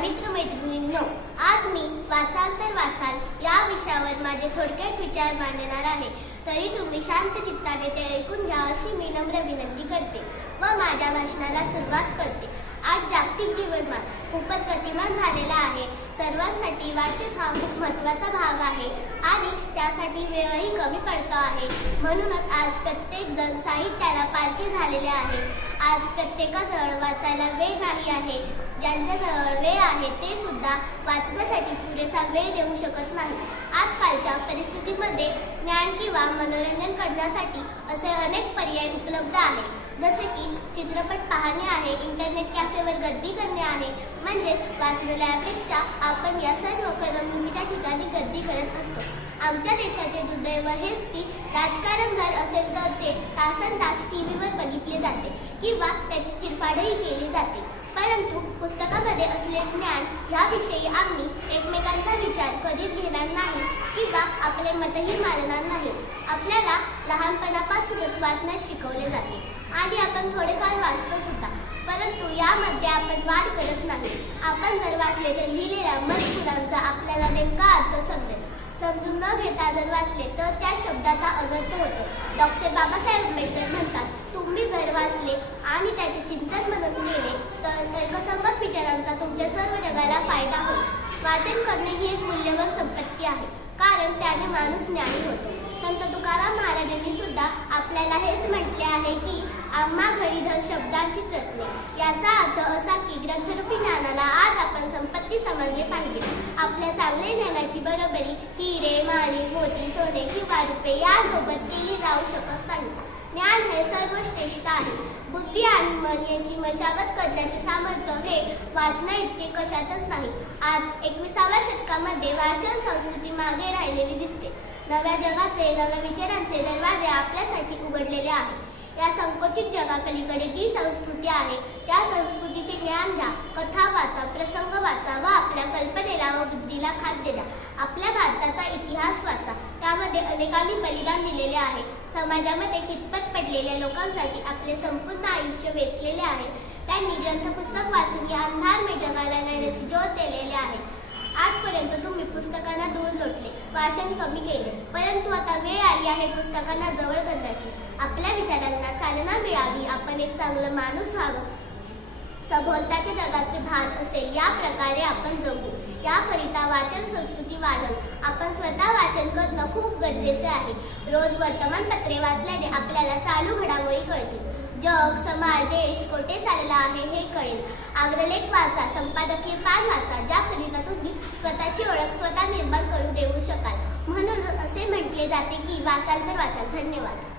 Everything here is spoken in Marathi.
मैत्रिणींनो आज मी वाचाल तर वाचाल या विषयावर माझे थोडक्यात विचार मांडणार आहे. तरी तुम्ही शांत चित्ताने ते ऐकून घ्या अशी मी नम्र विनंती करते व माझ्या भाषणाला सुरुवात करते. आज जागतिक जीवनमान खूपच गतिमान झालेला आहे सर्वांसाठी वाचन हा खूप महत्त्वाचा भाग आहे आणि त्यासाठी वेळही कमी पडतो आहे. म्हणूनच आज प्रत्येक जण साहित्याला पालखी झालेले आहे. आज प्रत्येकाजवळ वाचायला वेळ नाही आहे. ज्यांच्याजवळ वेळ आहे ते सुद्धा वाचण्यासाठी पुरेसा वेळ देऊ शकत नाही. आजकालच्या परिस्थितीमध्ये ज्ञान किंवा मनोरंजन करण्यासाठी असे अनेक पर्याय उपलब्ध आहेत. जसे पाहणे आहे इंटरनेट कॅफेवर गर्दी करणे आहे. म्हणजेच वाचलेल्यापेक्षा आपण या सर्व करमणुकीच्या ठिकाणी गर्दी करत असतो. आमच्या देशाचे दुर्दैव हेच की राजकारण असेल तर ते तासन तास टी व्हीवर बघितले जाते किंवा त्याची चिरफाडही केली जाते. परंतु पुस्तकामध्ये असलेले ज्ञान ह्याविषयी आम्ही एकमेकांचा विचार कधीच घेणार नाही किंवा आपले मतही मारणार नाही. आपल्याला लहानपणापासूनच वाचण्यास शिकवले जाते. आणि आपण थोडेफार वाचतो आपण वाद करत नाही. आपण जर वाचले तर लिहिलेल्या मजकुरांचा आपल्याला नेमका अर्थ समजेल. समजून न घेता जर वाचले तर त्या शब्दाचा अनर्थ होतो. डॉक्टर बाबासाहेब आंबेडकर म्हणतात तुम्ही जर वाचले आणि त्याचे चिंतन म्हणून गेले तर तर्कसंगत विचारांचा तुमच्या सर्व जगाला फायदा होईल. वाचन करणे ही एक मूल्यवान संपत्ती आहे कारण त्याने माणूस ज्ञानी होतो. संत तुकाराम महाराजांनी सुद्धा आपल्याला हेच म्हटले आहे की आम्हा घरी धन शब्दांचीच रत्ने या अर्थ असा की ग्रंथरूपी ज्ञानाला आज आपण संपत्ती समजले पाहिजे आपल्या चांगले ज्ञानाची बरोबरी हिरे माणिक मोती सोने किंवा रुपये यासोबत केली जाऊ शकत नाही. ज्ञान हे सर्वश्रेष्ठ आहे. बुद्धी आणि मन यांची मशागत करण्याचे सामर्थ्य हे वाचना इतके कशातच नाही. आज एकविसाव्या शतकामध्ये वाचन संस्कृती मागे राहिलेली दिसते. नव्या जगाचे नव्या विचारांचे दरवाजे आपल्यासाठी उघडलेले आहे या संकोचित जगापलीकडे जी संस्कृती आहे त्या संस्कृतीचे ज्ञान द्या कथा वाचा प्रसंग वाचा व आपल्या कल्पनेला व बुद्धीला खाद्य द्या भारताचा इतिहास वाचा. त्यामध्ये अनेकांनी बलिदान दिलेले आहे. समाजामध्ये खितपत पडलेल्या लोकांसाठी आपले संपूर्ण आयुष्य वेचलेले आहे. त्यांनी ग्रंथपुस्तक वाचून या अंधारमय जगाला नेण्याची ज्योत दिलेले आहे. आजपर्यंत तुम्ही पुस्तकांना दूर लोटले वाचन कमी केले परंतु आता वेळ आली आहे पुस्तकांना जवळ करण्याची. आपल्या विचारांना चालना मिळावी आपण एक चांगलं माणूस व्हावं. सभोवताचे जगाचे भान असेल या प्रकारे आपण जगू. याकरिता वाचन संस्कृती वाढल आपण स्वतः वाचन करणं खूप गरजेचे आहे. रोज वर्तमानपत्रे वाचल्याने आपल्याला चालू घडामोडी कळतील. जग समाज देश कोठे चालला आहे हे कळेल. अग्रलेख वाचा संपादकीय पान वाचा ज्याकरिता तुम्ही स्वतःची ओळख स्वतः निर्माण करू देऊ शकाल. म्हणून असे म्हटले जाते की वाचाल तर वाचाल. धन्यवाद.